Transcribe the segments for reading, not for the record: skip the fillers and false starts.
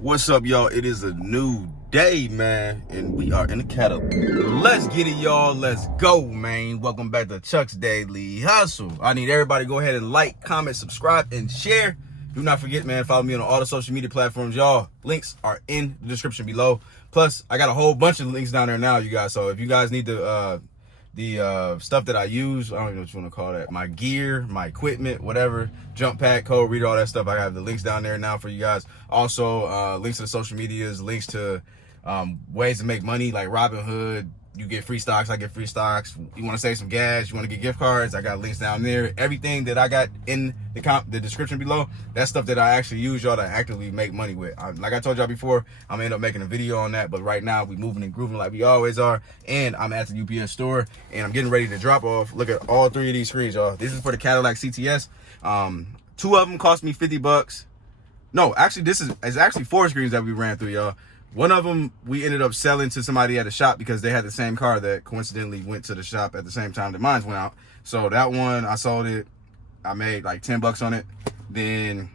What's up, y'all? It is a new day, man, and we are in the Cadillac. Let's get it, y'all. Let's go, man. Welcome back to Chuck's Daily Hustle. I need everybody to go ahead and like, comment, subscribe, and share. Do not forget, man, follow me on all the social media platforms, y'all. Links are in the description below. Plus, I got a whole bunch of links down there now, you guys. So if you guys need the stuff that I use, I don't know what you want to call that, my gear, my equipment, whatever, jump pack, code reader, all that stuff, I have the links down there now for you guys. Also, links to the social medias, links to ways to make money like Robinhood. You get free stocks, I get free stocks. You want to save some gas, you want to get gift cards, I got links down there. Everything that I got in the description below, that's stuff that I actually use, y'all, to actively make money with. Like I told y'all before, I'm gonna end up making a video on that, but right now we moving and grooving like we always are. And I'm at the UPS store and I'm getting ready to drop off. Look at all three of these screens, y'all. This is for the Cadillac XTS. Two of them cost me 50 bucks. No, actually, it's actually 4 screens that we ran through, y'all. One of them we ended up selling to somebody at a shop because they had the same car that coincidentally went to the shop at the same time that mine went out. So that one, I sold it. I made like 10 bucks on it. Then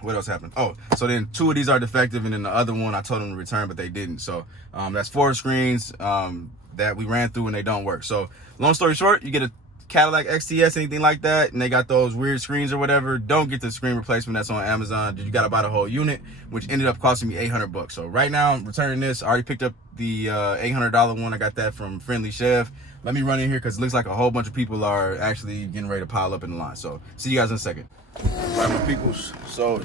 what else happened? Oh, so then 2 of these are defective, and then the other one I told them to return, but they didn't. So that's 4 screens that we ran through and they don't work. So long story short, you get a Cadillac XTS, anything like that, and they got those weird screens or whatever, don't get the screen replacement that's on Amazon. You got to buy the whole unit, which ended up costing me 800 bucks. So right now I'm returning this. I already picked up the $800 one. I got that from Friendly Chef. Let me run in here because it looks like a whole bunch of people are actually getting ready to pile up in the line. So see you guys in a second. All right, my peoples, so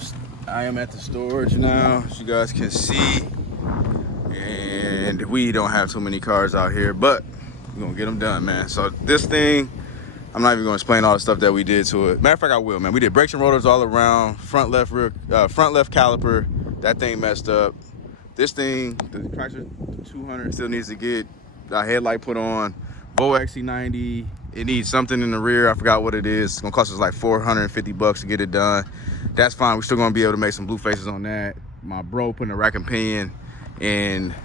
I am at the storage now, as you guys can see, and we don't have too many cars out here, but we're gonna get them done, man. So this thing, I'm not even gonna explain all the stuff that we did to it. Matter of fact, I will, man. We did brakes and rotors all around, front left caliper. That thing messed up. This thing, the Chrysler 200 still needs to get a headlight put on. Volvo XC90, it needs something in the rear. I forgot what it is. It's gonna cost us like 450 bucks to get it done. That's fine. We're still gonna be able to make some blue faces on that. My bro putting a rack and pinion, and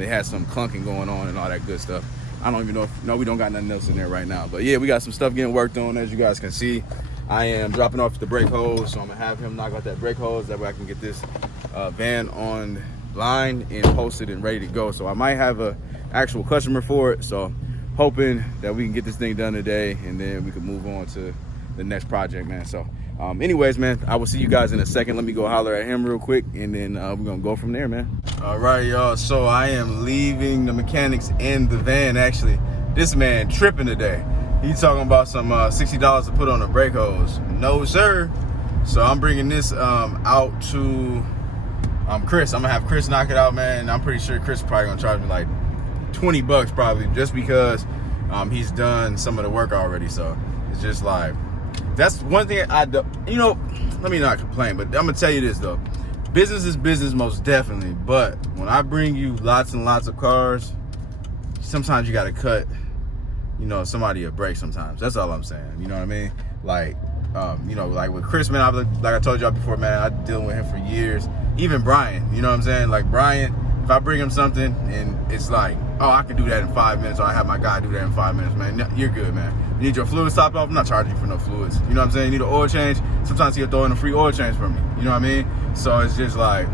it had some clunking going on and all that good stuff. I don't even know if, no, we don't got nothing else in there right now. But yeah, we got some stuff getting worked on, as you guys can see. I am dropping off the brake hose, so I'm gonna have him knock out that brake hose. That way I can get this van online and posted and ready to go. So I might have a actual customer for it. So hoping that we can get this thing done today, and then we can move on to the next project, man. So anyways, man, I will see you guys in a second. Let me go holler at him real quick, and then we're gonna go from there, man. All right, y'all, so I am leaving the mechanics in the van. Actually, this man tripping today. He's talking about some $60 to put on a brake hose. No, sir. So I'm bringing this out to Chris. I'm gonna have Chris knock it out, man. I'm pretty sure Chris is probably gonna charge me like 20 bucks probably, just because he's done some of the work already. So it's just like, that's one thing I do. You know, let me not complain, but I'm gonna tell you this though. Business is business, most definitely. But when I bring you lots and lots of cars, sometimes you gotta cut, you know, somebody a break sometimes. That's all I'm saying. You know what I mean? Like, you know, like with Chris, man, like I told y'all before, man, I've been dealing with him for years. Even Brian, you know what I'm saying? Like Brian, if I bring him something and it's like, oh, I can do that in 5 minutes, or I have my guy do that in 5 minutes, man, you're good, man. You need your fluids topped off, I'm not charging you for no fluids. You know what I'm saying? You need an oil change, sometimes he'll throw in a free oil change for me. You know what I mean? So it's just like,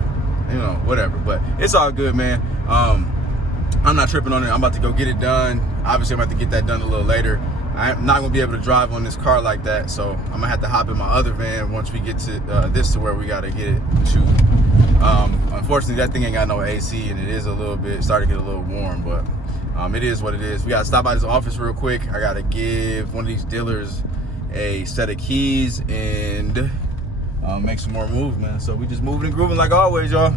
you know, whatever. But it's all good, man. I'm not tripping on it. I'm about to go get it done. Obviously, I'm about to get that done a little later. I'm not gonna be able to drive on this car like that, so I'm gonna have to hop in my other van once we get to this to where we gotta get it to. Unfortunately, that thing ain't got no AC, and it is a little bit starting to get a little warm, but it is what it is. We gotta stop by this office real quick. I gotta give one of these dealers a set of keys and make some more moves, man. So we just moving and grooving like always, y'all.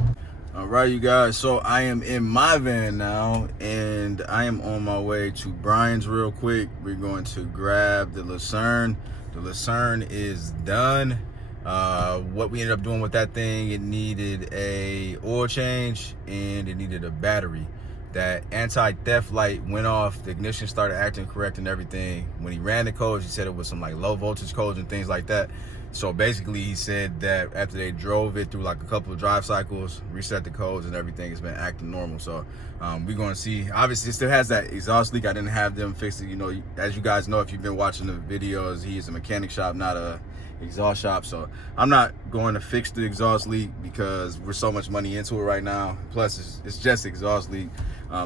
All right, you guys, so I am in my van now, and I am on my way to Brian's real quick. We're going to grab the Lucerne. The Lucerne is done. What we ended up doing with that thing, it needed a oil change and it needed a battery. That anti-theft light went off, the ignition started acting correct and everything. When he ran the codes, he said it was some like low voltage codes and things like that. So basically he said that after they drove it through like a couple of drive cycles, reset the codes and everything, it's been acting normal. So we're going to see. Obviously it still has that exhaust leak. I didn't have them fix it. You know, as you guys know, if you've been watching the videos, he is a mechanic shop, not a exhaust shop. So I'm not going to fix the exhaust leak because we're so much money into it right now. Plus it's just exhaust leak.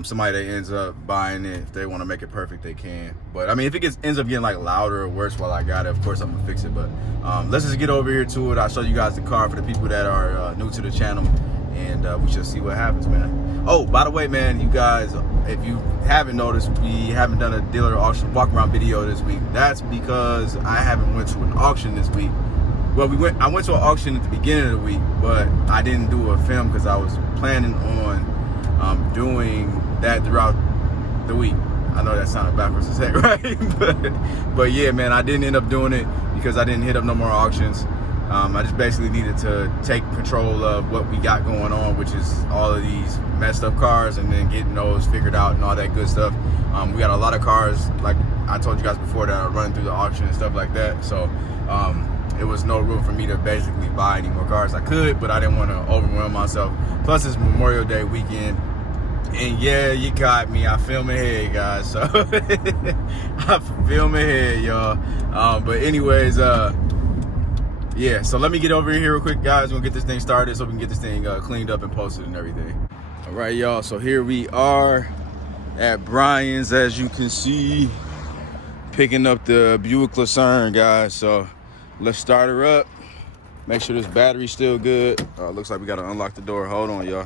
Somebody that ends up buying it, if they want to make it perfect, they can. But I mean, if it ends up getting like louder or worse while I got it, of course I'm gonna fix it. But let's just get over here to it. I'll show you guys the car for the people that are new to the channel, and we shall see what happens, man. Oh, by the way, man, you guys, if you haven't noticed, we haven't done a dealer auction walk around video this week. That's because I haven't went to an auction this week. Well, I went to an auction at the beginning of the week, but I didn't do a film because I was planning on doing that throughout the week. I know that sounded backwards as heck, right? but yeah, man, I didn't end up doing it because I didn't hit up no more auctions. I just basically needed to take control of what we got going on, which is all of these messed up cars, and then getting those figured out and all that good stuff. We got a lot of cars, like I told you guys before, that are running through the auction and stuff like that. So it was no room for me to basically buy any more cars. I could, but I didn't want to overwhelm myself. Plus, it's Memorial Day weekend. And yeah, you got me. I film ahead, guys. So I film ahead, y'all. But anyways, yeah, so let me get over here real quick, guys. We'll get this thing started so we can get this thing cleaned up and posted and everything. All right, y'all, so here we are at Brian's, as you can see, picking up the Buick Lucerne, guys. So let's start her up. Make sure this battery's still good. Looks like we gotta unlock the door. Hold on, y'all.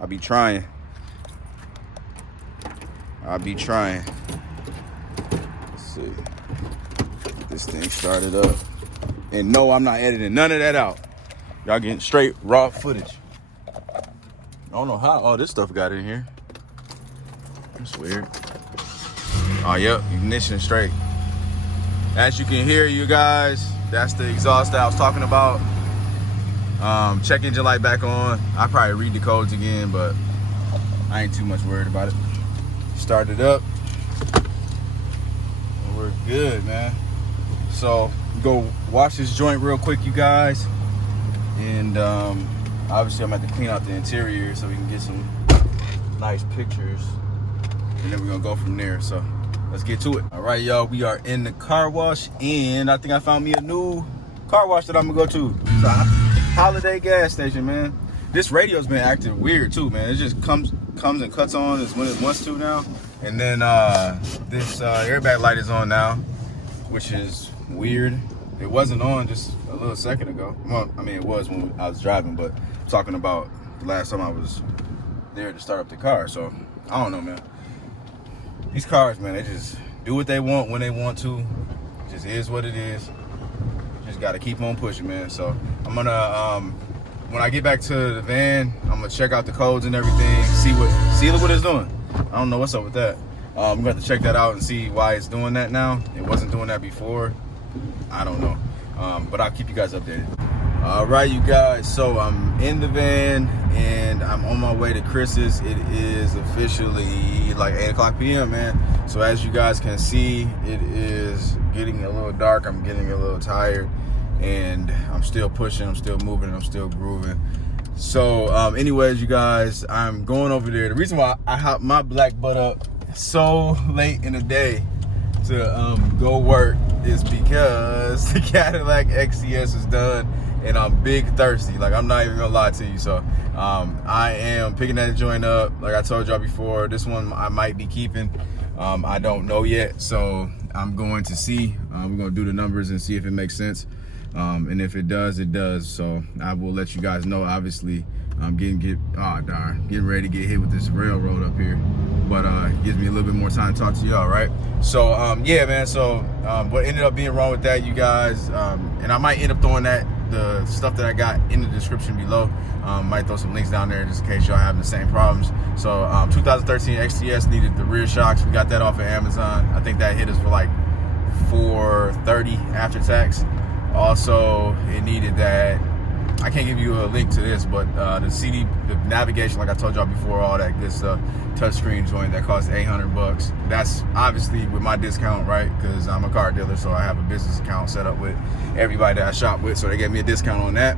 I'll be trying. Let's see. Get this thing started up. And no, I'm not editing none of that out. Y'all getting straight raw footage. I don't know how all this stuff got in here. That's weird. Oh, yep, ignition straight. As you can hear, you guys, that's the exhaust that I was talking about. Check engine light back on. I probably read the codes again, but I ain't too much worried about it. Start it up. We're good, man. So go wash this joint real quick, you guys, and obviously I'm going to have to clean out the interior so we can get some nice pictures, and then we're gonna go from there. So let's get to it. All right, y'all, we are in the car wash, and I think I found me a new car wash that I'm gonna go to. It's a Holiday gas station, man. This radio's been acting weird too, man. It just comes and cuts on as when it wants to now, and then this airbag light is on now, which is weird. It wasn't on just a little second ago. Well, I mean, it was when I was driving, but I'm talking about the last time I was there to start up the car. So I don't know, man. These cars, man, they just do what they want when they want to. It just is what it is. Just got to keep on pushing, man. So I'm gonna when I get back to the van, I'm gonna check out the codes and everything, see what it's doing. I don't know what's up with that. I'm gonna have to check that out and see why it's doing that now. It wasn't doing that before. I don't know, but I'll keep you guys updated. All right, you guys, so I'm in the van and I'm on my way to Chris's. It is officially like 8:00 p.m., man. So as you guys can see, it is getting a little dark. I'm getting a little tired, and I'm still pushing, I'm still moving, and I'm still grooving. So anyways, you guys, I'm going over there. The reason why I hopped my black butt up so late in the day to go work is because the Cadillac XTS is done, and I'm big thirsty. Like, I'm not even gonna lie to you. So I am picking that joint up. Like I told y'all before, this one I might be keeping. I don't know yet, so I'm going to see. We're gonna do the numbers and see if it makes sense, and if it does, it does. So I will let you guys know. Obviously, I'm getting ready to get hit with this railroad up here, but it gives me a little bit more time to talk to y'all, right? So yeah, man. So what ended up being wrong with that, you guys, and I might end up throwing the stuff that I got in the description below. Might throw some links down there just in case y'all having the same problems. So 2013 XTS needed the rear shocks. We got that off of Amazon. I think that hit us for like $430 after tax. Also, it needed that. I can't give you a link to this, but the CD, the navigation, like I told y'all before, all that good stuff, touchscreen joint that cost $800. That's obviously with my discount, right? Because I'm a car dealer, so I have a business account set up with everybody that I shop with, so they gave me a discount on that.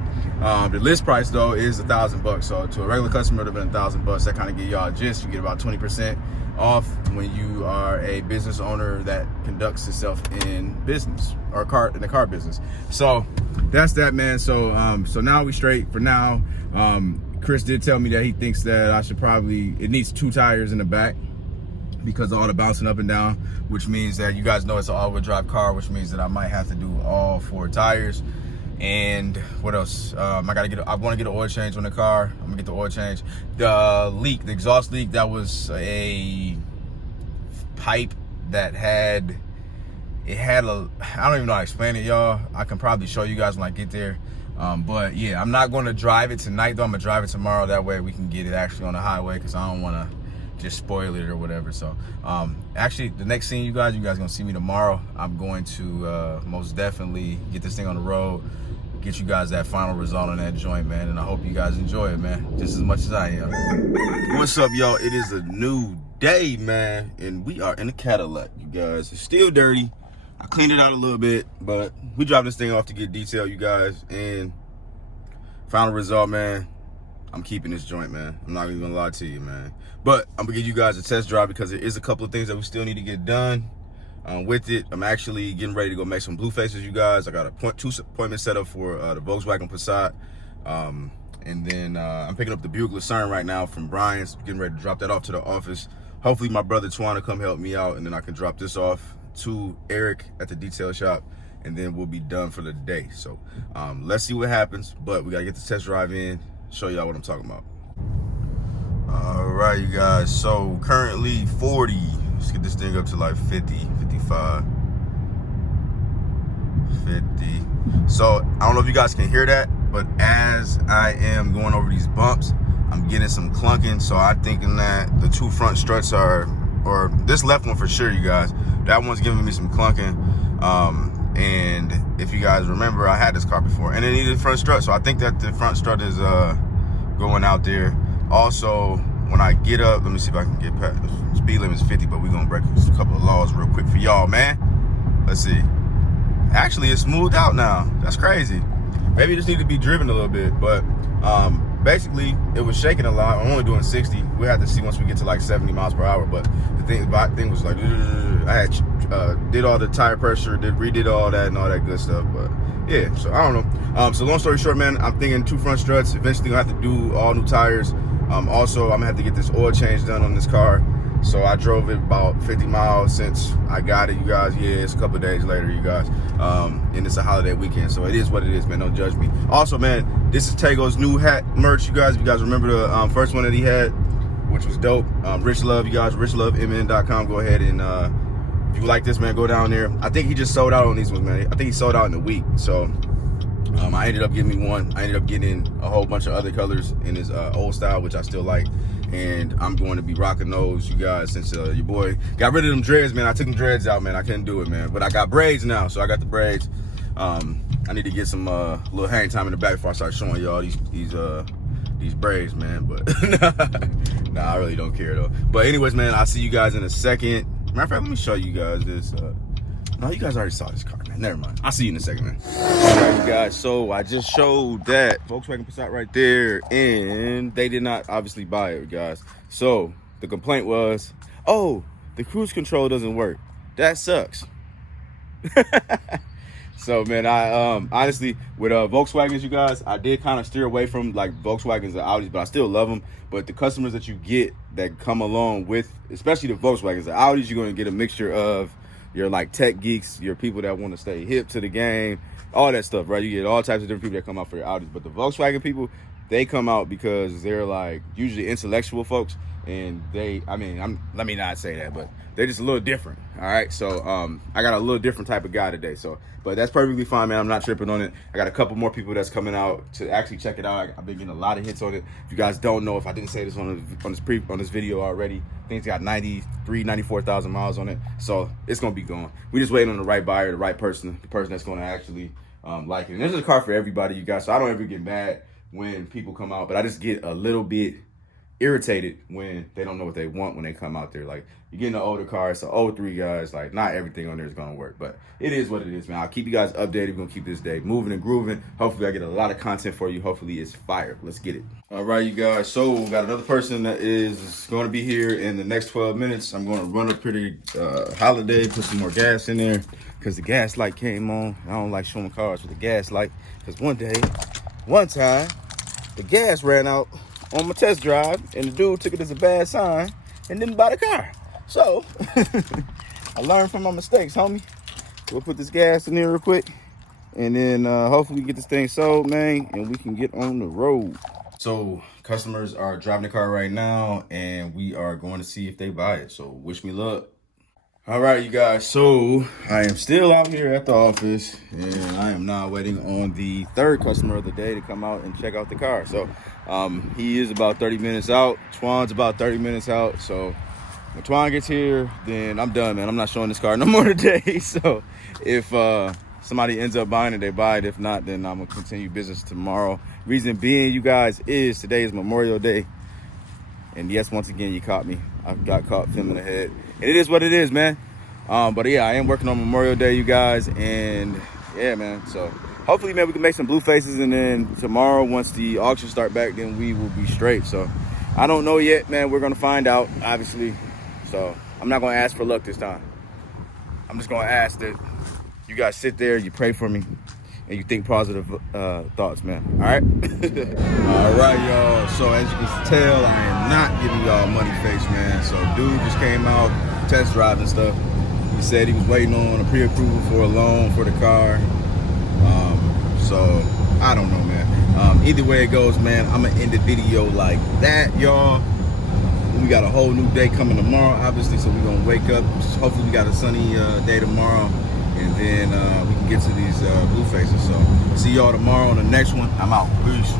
The list price though is $1,000. So to a regular customer, it would have been $1,000. That kind of give y'all a gist. You get about 20% off when you are a business owner that conducts itself in business or in the car business. So that's that, man. So so now we straight for now. Chris did tell me that he thinks that I should probably, it needs 2 tires in the back because of all the bouncing up and down, which means that you guys know it's an all-wheel drive car, which means that I might have to do all 4 tires. And what else? I want to get an oil change on the car. I'm gonna get the oil change. The exhaust leak, that was a pipe that I don't even know how to explain it, y'all. I can probably show you guys when I get there. But yeah, I'm not going to drive it tonight though. I'm gonna drive it tomorrow. That way we can get it actually on the highway, because I don't want to just spoil it or whatever. So actually the next scene, you guys gonna see me tomorrow. I'm going to most definitely get this thing on the road, get you guys that final result on that joint, man. And I hope you guys enjoy it, man, just as much as I am. What's up, y'all? It is a new day, man, and we are in a Cadillac, you guys. It's still dirty. I cleaned it out a little bit, but we dropped this thing off to get detailed, you guys. And final result, man, I'm keeping this joint, man. I'm not even gonna lie to you, man. But I'm gonna give you guys a test drive because there is a couple of things that we still need to get done with it. I'm actually getting ready to go make some blue faces, you guys. I got a 2 appointments set up for the Volkswagen Passat. And then I'm picking up the Buick Lucerne right now from Brian's, getting ready to drop that off to the office. Hopefully my brother Twan will come help me out, and then I can drop this off to Eric at the detail shop, and then we'll be done for the day. So let's see what happens, but we gotta get the test drive in, show y'all what I'm talking about. All right, you guys, so currently 40. Let's get this thing up to like 50, 55, 50. So I don't know if you guys can hear that, but as I am going over these bumps, I'm getting some clunking. So I'm thinking that the 2 front struts are, or this left one for sure, you guys, that one's giving me some clunking. And if you guys remember, I had this car before and it needed a front strut. So I think that the front strut is going out there. Also, when I get up, let me see if I can get past. The speed limit is 50, but we're gonna break a couple of laws real quick for y'all, man. Let's see. Actually, it's smoothed out now. That's crazy. Maybe it just need to be driven a little bit, but basically it was shaking a lot. I'm only doing 60. We had to see once we get to like 70 miles per hour. But the thing was like, I had did all the tire pressure, redid all that and all that good stuff. But yeah, so I don't know. So long story short, man, I'm thinking 2 front struts. Eventually gonna have to do all new tires. Also, I'm gonna have to get this oil change done on this car. So I drove it about 50 miles since I got it, you guys. Yeah, it's a couple of days later, you guys. And it's a holiday weekend, so it is what it is, man. Don't judge me. Also, man, this is Tago's new hat merch, you guys. If you guys remember the first one that he had, which was dope. Rich Love, you guys, richlovemn.com. Go ahead and if you like this, man, go down there. I think he just sold out on these ones, man. I think he sold out in a week. So I ended up getting me one. I ended up getting a whole bunch of other colors in his old style, which I still like. And I'm going to be rocking those, you guys, since your boy got rid of them dreads, man. I took them dreads out, man. I couldn't do it, man. But I got braids now, so I got the braids. I need to get some little hang time in the back before I start showing y'all these braids, man. But nah, I really don't care though. But anyways, man, I'll see you guys in a second. Matter of fact, let me show you guys this. No, you guys already saw this car, man. Never mind. I'll see you in a second, man. All right, you guys. So I just showed that Volkswagen Passat right there, and they did not obviously buy it, guys. So the complaint was, oh, the cruise control doesn't work. That sucks. So, man, I honestly, with Volkswagens, you guys, I did kind of steer away from like Volkswagens and Audis, but I still love them. But the customers that you get that come along with, especially the Volkswagens, the Audis, you're going to get a mixture of your like tech geeks, your people that want to stay hip to the game, all that stuff, right? You get all types of different people that come out for your Audis. But the Volkswagen people, they come out because they're like usually intellectual folks. And let me not say that, but they're just a little different. All right. So I got a little different type of guy today. But that's perfectly fine, man. I'm not tripping on it. I got a couple more people that's coming out to actually check it out. I've been getting a lot of hits on it. If you guys don't know, if I didn't say this on this video already, I think it's got 94,000 miles on it. So it's gonna be going. We're just waiting on the right buyer, the right person, the person that's gonna actually like it. And this is a car for everybody, you guys. So I don't ever get mad when people come out, but I just get a little bit irritated when they don't know what they want when they come out there. Like, you're getting an older car, it's an 03 guys, like not everything on there is gonna work, but it is what it is, man. I'll keep you guys updated. We're gonna keep this day moving and grooving. Hopefully I get a lot of content for you. Hopefully it's fire. Let's get it. All right, you guys, so we got another person that is going to be here in the next 12 minutes. I'm going to run a pretty holiday, put some more gas in there because the gas light came on. I don't like showing cars with the gas light because one time the gas ran out on my test drive and the dude took it as a bad sign and didn't buy the car. So I learned from my mistakes, homie. We'll put this gas in there real quick and then hopefully we get this thing sold, man, and we can get on the road. So customers are driving the car right now and we are going to see if they buy it. So wish me luck. All right, you guys, so I am still out here at the office and I am now waiting on the third customer of the day to come out and check out the car. So he is about 30 minutes out. Twan's about 30 minutes out. So when Twan gets here, then I'm done, man. I'm not showing this car no more today. So if somebody ends up buying it, they buy it. If not, then I'm gonna continue business tomorrow. Reason being, you guys, is today is Memorial Day. And yes, once again, you caught me. I got caught filming ahead. And it is what it is, man. But yeah, I am working on Memorial Day, you guys. And yeah, man. So hopefully, man, we can make some blue faces. And then tomorrow, once the auction start back, then we will be straight. So I don't know yet, man. We're going to find out, obviously. So I'm not going to ask for luck this time. I'm just going to ask that you guys sit there, you pray for me, and you think positive thoughts, man. All right? All right, y'all. So as you can tell, I am not giving y'all money face, man. So dude just came out, test drive and stuff. He said he was waiting on a pre-approval for a loan for the car. So I don't know, man. Either way it goes, man, I'm gonna end the video like that, y'all. We got a whole new day coming tomorrow, obviously, so we're gonna wake up. Hopefully we got a sunny day tomorrow. And then we can get to these blue faces. So see y'all tomorrow on the next one. I'm out. Peace.